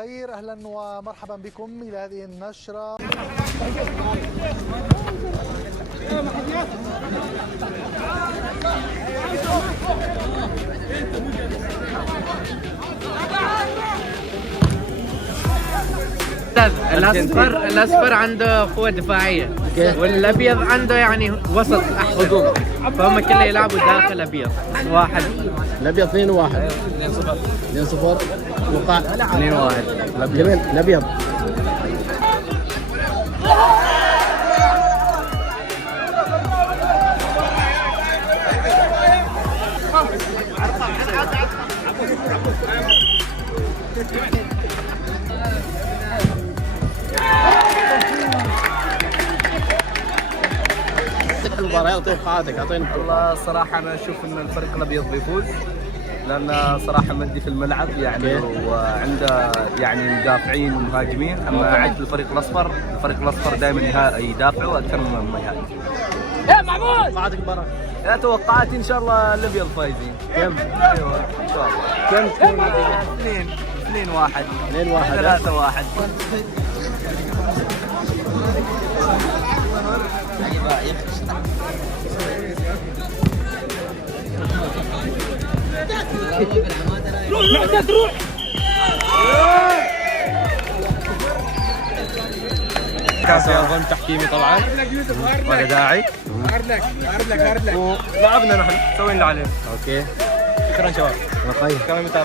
خير، اهلا ومرحبا بكم الى هذه النشره. الاصفر عنده قوه دفاعيه والابيض عنده يعني وسط احسن، فهم كله يلعبوا داخل ابيض. واحد الابيض 2-1 2-0 وقع 2-1 جميل الابيض. المباراة توقعاتك اعطيني. والله الصراحة أنا أشوف إن الفريق الأبيض بيفوز، لأن صراحة مندي في الملعب يعني وعنده يعني مدافعين ومهاجمين، أما عكس الفريق الأصفر دائما يدافعوا أكثر من يهاجم. يا محمود توقعاتك المباراة؟ لا توقعاتي إن شاء الله الأبيض فايزين. كم؟ أيوه إن شاء الله. كم تكون؟ 2-1 2-1 3-1. روح معتاد روح. كان في نظام تحكيمي طبعا ولا داعي. هارد لك ولعبنا نحن سوينا اللي علينا. اوكي شكرا شباب. الله يخليك. كمان متابعة.